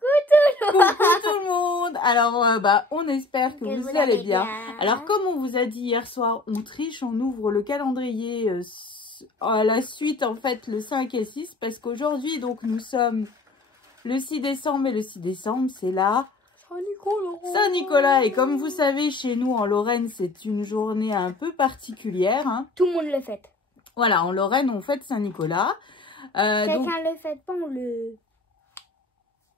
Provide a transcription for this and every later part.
Coucou tout le monde. Coucou tout le monde. Alors, on espère que vous allez bien. Alors, comme on vous a dit hier soir, on triche, on ouvre le calendrier à la suite, en fait, le 5 et 6. Parce qu'aujourd'hui, donc, nous sommes le 6 décembre. Et le 6 décembre, c'est là Saint-Nicolas. Et comme vous savez, chez nous, en Lorraine, c'est une journée un peu particulière. Hein. Tout le monde le fête. Voilà, en Lorraine, on fête Saint-Nicolas. Quelqu'un le fête pas, on le...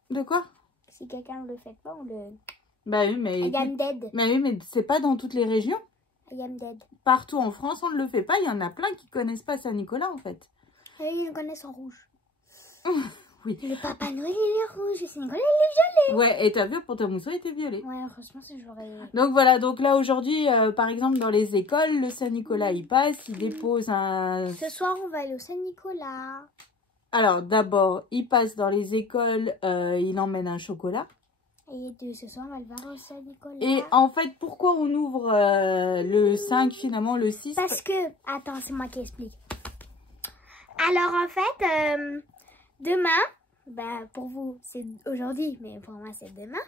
De quoi? Si quelqu'un le fête pas, on le... Bah oui, mais... I am dead. Mais oui, mais c'est pas dans toutes les régions. I am dead. Partout en France, on ne le fait pas. Il y en a plein qui connaissent pas Saint-Nicolas, en fait. Ils le connaissent en rouge. Oui. Le Papa Noël, il est rouge. Et Saint-Nicolas, il est violet. Ouais, et t'as vu, pour ta mousseau, il était violet. Ouais, franchement, c'est j'aurais... Donc voilà, donc là, aujourd'hui, par exemple, dans les écoles, le Saint-Nicolas, il passe, il dépose un... Ce soir, on va aller au Saint-Nicolas. Alors, d'abord, il passe dans les écoles, il emmène un chocolat. Et ce soir, on va le voir au Saint-Nicolas. Et en fait, pourquoi on ouvre le 5, finalement, le 6? Parce que... Attends, c'est moi qui explique. Alors, en fait, demain, bah, pour vous, c'est aujourd'hui, mais pour moi, c'est demain.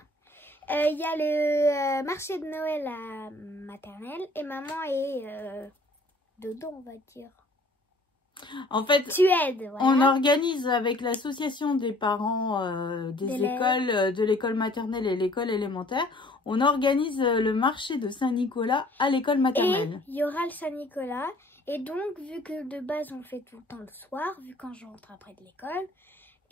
Il y a le marché de Noël à maternelle et maman est dodo, on va dire. En fait, Suède, voilà. on organise avec l'association des parents des écoles, de l'école maternelle et l'école élémentaire, on organise le marché de Saint-Nicolas à l'école maternelle. Et il y aura le Saint-Nicolas. Et donc, vu que de base, on le fait tout le temps le soir, vu quand je rentre après de l'école,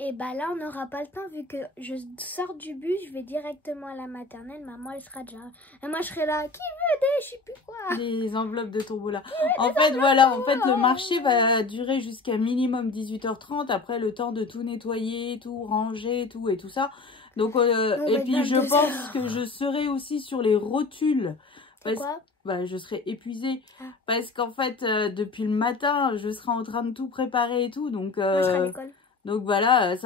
et bah là, on n'aura pas le temps, vu que je sors du bus, je vais directement à la maternelle, maman, elle sera déjà... Et moi, je serai là, qui veut des, je sais plus quoi. Des enveloppes de tombola. En fait, voilà, en fait, le marché va durer jusqu'à minimum 18h30, après le temps de tout nettoyer, tout ranger, tout et tout ça. Donc, et puis, je pense que je serai aussi sur les rotules. Pourquoi? Bah, je serai épuisée parce qu'en fait, depuis le matin, je serai en train de tout préparer et tout. Donc, moi, je serai à l'école. Donc voilà,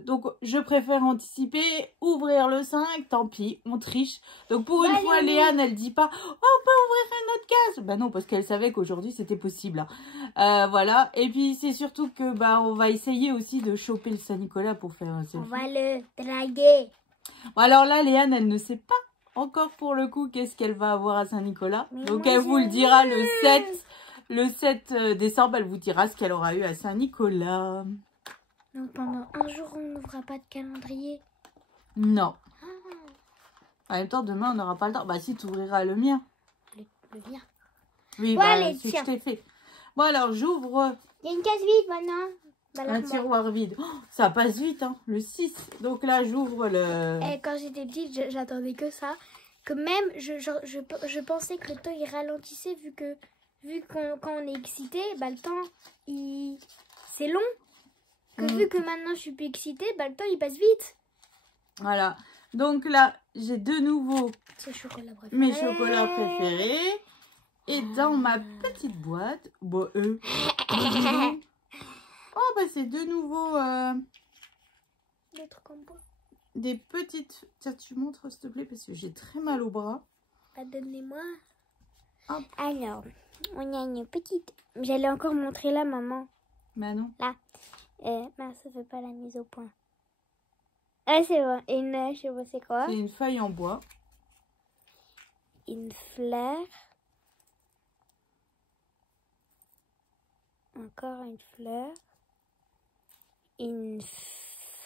donc je préfère anticiper, ouvrir le 5, tant pis, on triche. Donc pour une fois, Léane, elle dit pas, oh, on peut ouvrir une autre case. Bah non, parce qu'elle savait qu'aujourd'hui c'était possible. Voilà, et puis c'est surtout que bah on va essayer aussi de choper le Saint-Nicolas pour faire un selfie. On va le draguer. Bon, alors là, Léane, elle ne sait pas encore pour le coup qu'est-ce qu'elle va avoir à Saint-Nicolas. Donc elle vous le dira le 7. Le 7 décembre, elle vous dira ce qu'elle aura eu à Saint-Nicolas. Donc pendant un jour, on n'ouvrira pas de calendrier? Non. En même temps, demain, on n'aura pas le temps. Bah si, tu ouvriras le mien. Le mien? Oui, ouais, bah, c'est que je t'ai fait. Bon, alors, j'ouvre... Il y a une case vide maintenant. Bah, un tiroir vide. Oh, ça passe vite, hein, le 6. Donc là, j'ouvre le... Et quand j'étais petite, j'attendais que ça. Que même, je pensais que le temps, il ralentissait vu qu'on quand on est excité, bah, le temps, c'est long. Vu que maintenant, je suis plus excitée, bah, le temps, il passe vite. Voilà. Donc là, j'ai de nouveau mes chocolats préférés. Et dans ma petite boîte, bon, oh, bah, c'est de nouveau des trucs en bois. Des petites... Tiens, tu montres, s'il te plaît, parce que j'ai très mal au bras. Bah, donnez-moi. Hop. Alors, on a une petite... J'allais encore montrer là, maman. Bah non. Là. Ça fait pas la mise au point. Ah, c'est bon. Je sais pas c'est quoi. C'est une feuille en bois. Une fleur. Encore une fleur. Une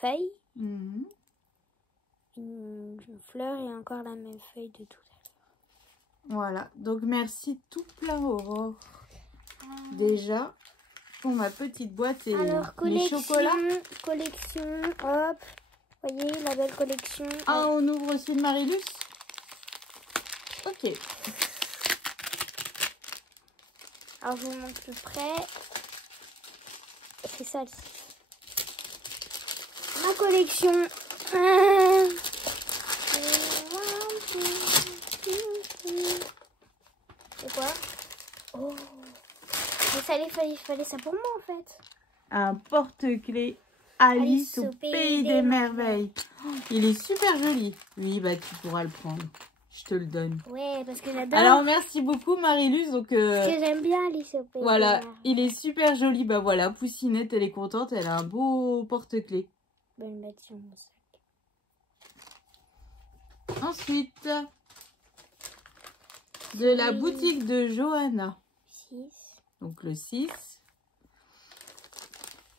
feuille. Une fleur et encore la même feuille de tout à l'heure. Voilà. Donc, merci tout plein, Aurore. Déjà, pour ma petite boîte et mes chocolats. Collection, hop. Voyez, la belle collection. Ah, on ouvre aussi le Marilus. Ok. Alors, je vous montre le près. C'est ça, le... Ma collection. C'est quoi? Oh. Mais ça, il fallait ça pour moi, en fait. Un porte-clés Alice au Pays des Merveilles. Oh, il est super joli. Oui, bah tu pourras le prendre. Je te le donne. Ouais, parce que j'adore. Alors, merci beaucoup, Marilus. Donc, parce que j'aime bien Alice au Pays voilà, des Merveilles. il est super joli. Bah voilà, Poussinette, elle est contente. Elle a un beau porte-clés. Je vais le mettre sur mon sac. Ensuite, de la boutique de Johanna. 6. Donc le 6.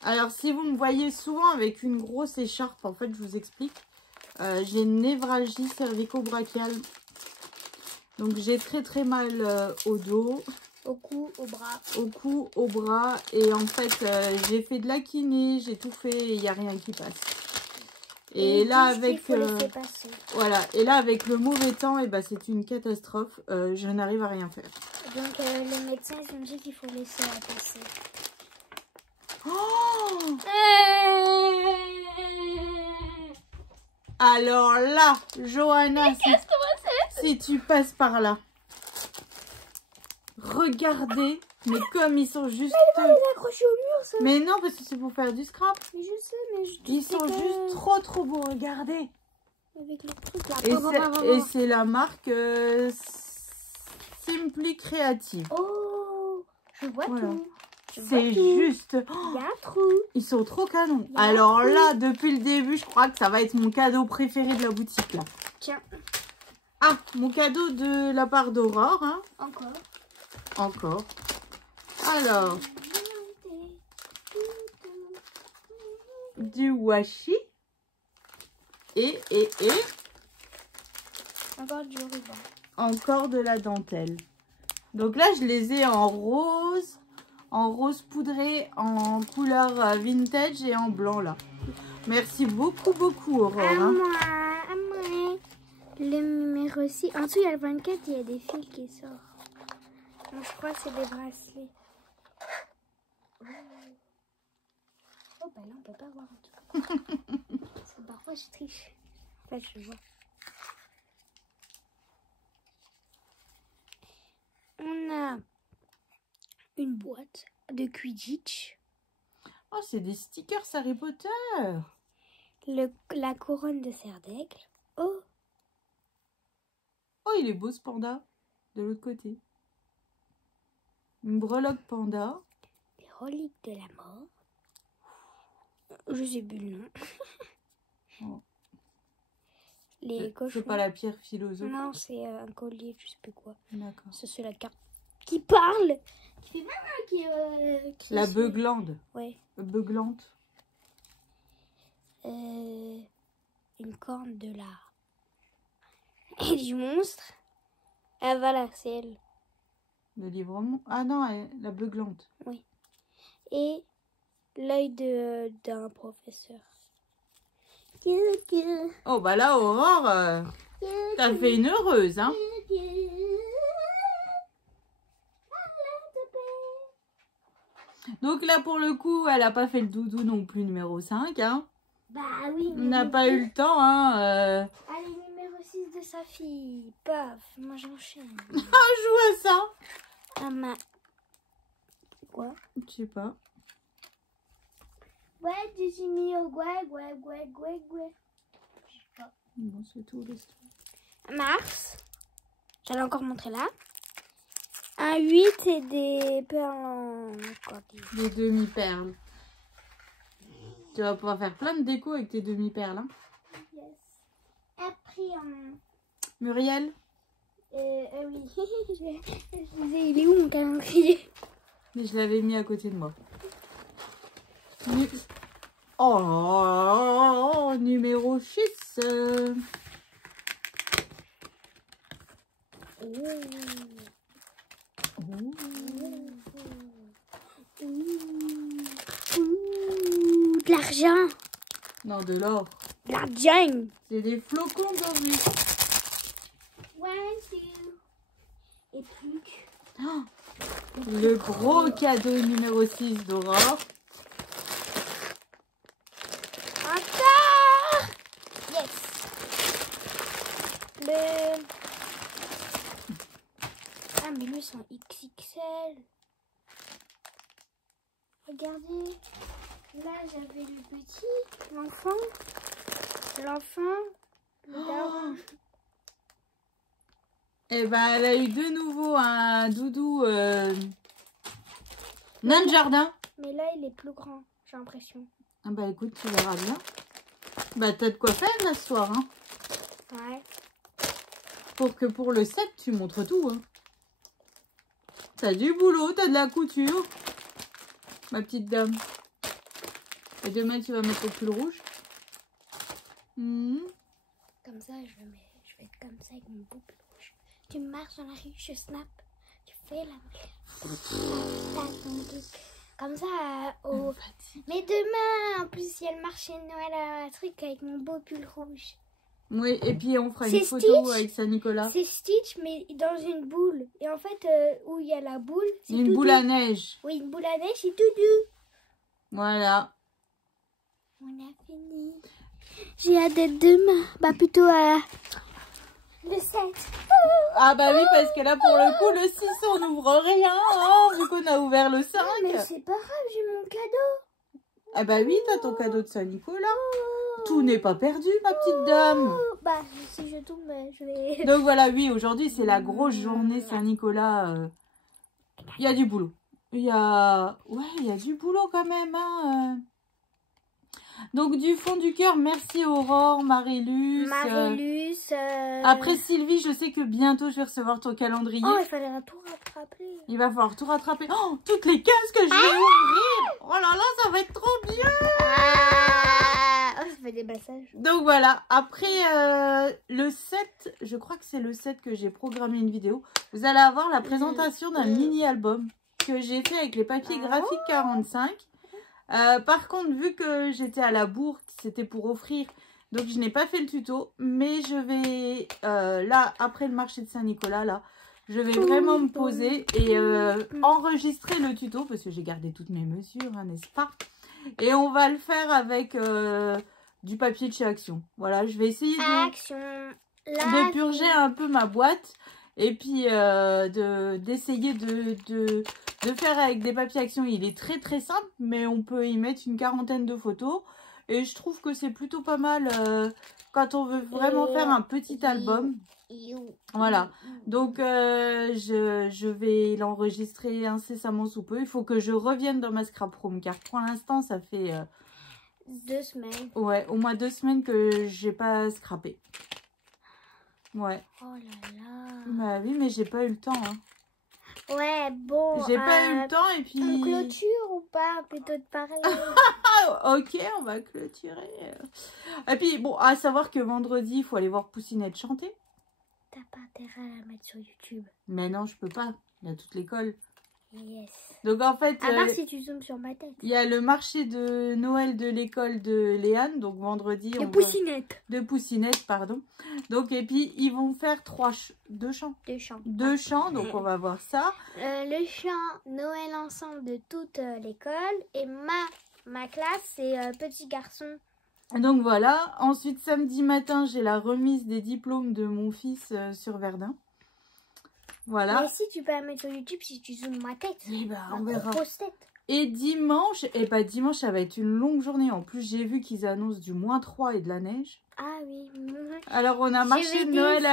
Alors, si vous me voyez souvent avec une grosse écharpe, en fait, je vous explique. J'ai une névralgie cervico-brachiale. Donc, j'ai très mal au dos. Au cou, au bras. Au cou, au bras. Et en fait, j'ai fait de la kiné, j'ai tout fait et il n'y a rien qui passe. Et là, avec voilà, et là, avec le mauvais temps, et ben, c'est une catastrophe. Je n'arrive à rien faire. Donc, le médecin, je me dis qu'il faut laisser passer. Oh! Alors là, Johanna, si tu passes par là, regardez, mais comme ils sont juste... Mais elle va les accrocher au mur, ça. Mais non, parce que c'est pour faire du scrap. Mais je sais, mais ils sont juste trop beaux, regardez. Avec le truc là. Et c'est la marque Simply Creative. Oh, je vois tout. C'est juste... Il y a un trou. Ils sont trop canons. Alors là, depuis le début, je crois que ça va être mon cadeau préféré de la boutique. Là. Tiens. Ah, mon cadeau de la part d'Aurore. Hein. Encore. Alors. Du washi. Et. Encore du ruban. Encore de la dentelle. Donc là, je les ai en rose. En rose poudré, en couleur vintage et en blanc là. Merci beaucoup Aurore. À moi. Le numéro 6. En dessous il y a le 24, il y a des fils qui sortent. Donc, je crois que c'est des bracelets. Oh bah là on peut pas voir en tout. Parce que parfois je triche. En fait je vois. On a une boîte de Quidditch. Oh, c'est des stickers Harry Potter. La couronne de cerf d'aigle. Oh, il est beau ce panda. De l'autre côté. Une breloque panda. les reliques de la mort. Je sais plus le nom. Oh. Les cochons. C'est pas la pierre philosophe. Non, c'est un collier, je sais plus quoi. D'accord. C'est la carte qui parle. Qui fait qui la beuglande. Ouais. Beuglante. Une corne de la... Et du monstre. Ah voilà, c'est elle. Le livre... Ah non, la beuglante. Oui. Et l'œil d'un professeur. Oh bah là, Aurore, t'as fait une heureuse, hein. Donc là, pour le coup, elle a pas fait le doudou non plus numéro 5, hein. Bah oui. On n'a pas eu le temps, hein. Allez, numéro 6 de sa fille. Paf, moi j'enchaîne. Ah, joue à ça. Ah, quoi? Je sais pas. Ouais, Disney, ouais. Je sais pas. Bon, c'est tout, laisse-toi. Mars. J'allais encore montrer là. Un 8 et des perles Des demi-perles. Tu vas pouvoir faire plein de déco avec tes demi-perles. Hein. Yes. Après, Muriel. oui. Je disais, il est où mon calendrier? Mais je l'avais mis à côté de moi. Oh, numéro 6. De l'argent. Non, de l'or. De l'argent. C'est des flocons d'or. 1, 2. Et plus. Oh, le gros cadeau numéro 6 d'Aurore. Encore. Yes. Ah mais lui c'est un XXL. Regardez. Là j'avais le petit, l'enfant, le daron. Et ben elle a eu de nouveau un doudou nain de jardin. Mais là il est plus grand, j'ai l'impression. Ah bah écoute, tu verras bien. Bah t'as de quoi faire là ce soir, hein. Ouais. pour que pour le 7, tu montres tout. Hein. T'as du boulot, t'as de la couture. Ma petite dame. Et demain, tu vas mettre ton pull rouge. Comme ça, je vais être comme ça avec mon beau pull rouge. Tu marches dans la rue, je snap. Tu fais la... Comme ça, mais demain, en plus, il y a le marché de Noël à un truc avec mon beau pull rouge. Oui, et puis on fera une photo Stitch, avec Saint-Nicolas. C'est Stitch, mais dans une boule. Et en fait, où il y a la boule, c'est une boule à neige. Oui, une boule à neige, c'est tout doux. Voilà. On a fini. J'ai hâte d'être demain. Bah, plutôt le 7. Ah bah oui, parce que là, pour le coup, le 6, on n'ouvre rien, hein, vu qu'on a ouvert le 5. Mais c'est pas grave, j'ai mon cadeau. Ah bah oui, t'as ton cadeau de Saint-Nicolas. Tout n'est pas perdu, ma petite dame. Bah, si je tombe, je vais... Donc voilà, oui, aujourd'hui, c'est la grosse journée Saint-Nicolas. Il y a du boulot. Il y a du boulot quand même, hein. Donc, du fond du cœur, merci Aurore, Marilus. Après, Sylvie, je sais que bientôt, je vais recevoir ton calendrier. Oh, il fallait tout rattraper. Il va falloir tout rattraper. Oh, toutes les cases que je vais ouvrir. Oh là là, ça va être trop bien. Oh, ça fait des massages. Donc, voilà. Après, le 7, je crois que c'est le 7 que j'ai programmé une vidéo. Vous allez avoir la présentation d'un mini-album que j'ai fait avec les papiers graphiques 45. Par contre, vu que j'étais à la bourre, c'était pour offrir, donc je n'ai pas fait le tuto, mais je vais, là, après le marché de Saint-Nicolas, là, je vais vraiment me poser et enregistrer le tuto, parce que j'ai gardé toutes mes mesures, hein, n'est-ce pas? Et on va le faire avec du papier de chez Action. Voilà, je vais essayer de purger un peu ma boîte. Et puis, d'essayer de faire avec des papiers Action. Il est très très simple, mais on peut y mettre une quarantaine de photos. Et je trouve que c'est plutôt pas mal quand on veut vraiment faire un petit album. Voilà. Donc, je vais l'enregistrer incessamment sous peu. Il faut que je revienne dans ma scrap room, car pour l'instant, ça fait... 2 semaines. Ouais, au moins 2 semaines que j'ai pas scrappé. Ouais. Oh là là. Bah oui, mais j'ai pas eu le temps. Hein. Ouais, bon. J'ai pas eu le temps et puis... On clôture ou pas, plutôt de parler. Ok, on va clôturer. Et puis, bon, à savoir que vendredi, il faut aller voir Poussinette chanter. T'as pas intérêt à la mettre sur YouTube. Mais non, je peux pas. Il y a toute l'école. Yes. Donc en fait, à part si tu zoomes sur ma tête. Il y a le marché de Noël de l'école de Léane, donc vendredi. De Poussinette, pardon. Donc et puis ils vont faire 2 chants. 2 chants. 2 chants, donc on va voir ça. Le chant Noël ensemble de toute l'école et ma classe c'est petit garçon. Donc voilà. Ensuite samedi matin j'ai la remise des diplômes de mon fils sur Verdun. Voilà. Mais si tu peux la mettre sur YouTube si tu zoomes ma tête. Et bah, on verra. Grosse tête. Et dimanche, dimanche ça va être une longue journée. En plus j'ai vu qu'ils annoncent du -3 et de la neige. Ah oui. Alors on a marché de Noël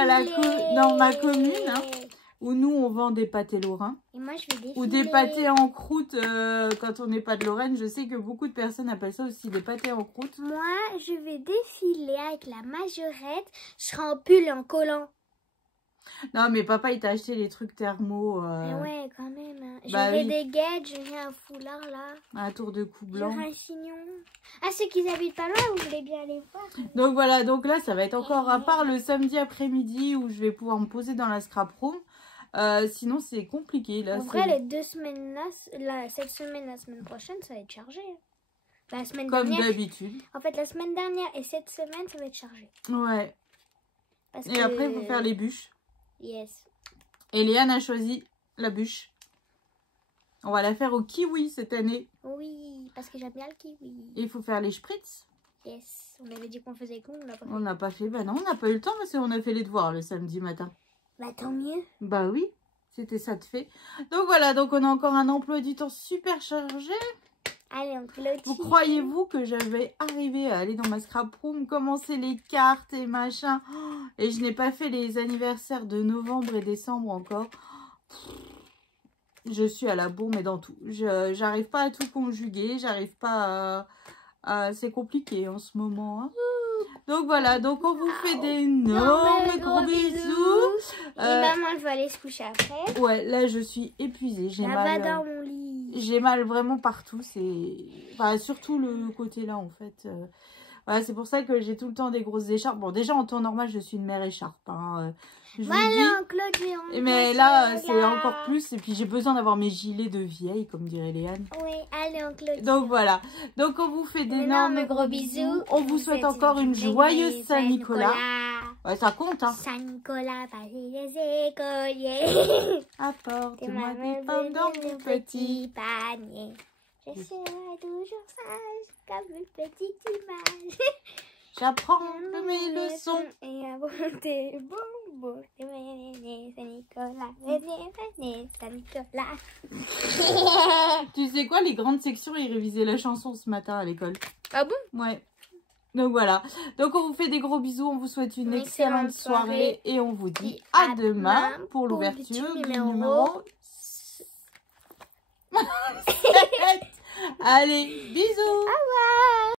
dans ma commune, hein, où nous on vend des pâtés lorrains. Et moi je vais défiler. Ou des pâtés en croûte quand on n'est pas de Lorraine. Je sais que beaucoup de personnes appellent ça aussi des pâtés en croûte. Moi je vais défiler avec la majorette. Je serai en pull et en collant. Non, mais papa, il t'a acheté les trucs thermaux. Mais ouais, quand même. Bah, j'aurai des guettes, j'aurai un foulard là. Un tour de cou blanc. J'aurai un chignon. Ah, ceux qui habitent pas loin, vous voulez bien aller voir. Donc voilà, donc là, ça va être encore à part le samedi après-midi où je vais pouvoir me poser dans la scrap room. Sinon, c'est compliqué. Là, en vrai, les 2 semaines là, cette semaine, la semaine prochaine, ça va être chargé. La semaine comme dernière. d'habitude. En fait, la semaine dernière et cette semaine, ça va être chargé. Ouais. Et après, il faut faire les bûches. Yes. Et Léane a choisi la bûche. On va la faire au kiwi cette année. Oui, parce que j'aime bien le kiwi. Et il faut faire les spritz. Yes. On avait dit qu'on faisait con, on n'a pas fait. On n'a pas fait. Bah non, on n'a pas eu le temps parce qu'on a fait les devoirs le samedi matin. Bah tant mieux. Bah oui, c'était ça de fait. Donc voilà, donc on a encore un emploi du temps super chargé. Allez, on clôture. Vous croyez-vous que je vais arriver à aller dans ma scrap room, commencer les cartes et machin, et je n'ai pas fait les anniversaires de novembre et décembre encore. Je suis à la bourre, mais dans tout. J'arrive pas à tout conjuguer, j'arrive pas à... C'est compliqué en ce moment. Hein. Donc voilà, donc on vous fait d'énormes gros bisous. Et maman, je vais aller se coucher après. Ouais, là je suis épuisée. J'ai Va mal. dans mon lit. J'ai mal vraiment partout. C'est, enfin, surtout le côté là en fait. Voilà, c'est pour ça que j'ai tout le temps des grosses écharpes. Bon, déjà en temps normal, je suis une mère écharpe. Hein. Je vous le dis. Mais là, c'est encore plus. Et puis j'ai besoin d'avoir mes gilets de vieille, comme dirait Léane. Oui, allez, on clôture. Donc voilà. Donc on vous fait d'énormes gros bisous. On vous souhaite encore une joyeuse Saint-Nicolas. Ouais, ça compte, hein. Saint-Nicolas, Paris les écoliers. Apporte-moi des pommes dans mon petit. panier. Je serai toujours sage comme une petite image. J'apprends mes leçons. Et à monter bonbon. Saint-Nicolas, venez, Saint-Nicolas. Tu sais quoi, les grandes sections, ils révisaient la chanson ce matin à l'école. Ah bon? Ouais. Donc voilà. Donc on vous fait des gros bisous. On vous souhaite une excellente soirée. Et on vous dit à demain pour l'ouverture du numéro 7. Allez, bisous. Au revoir.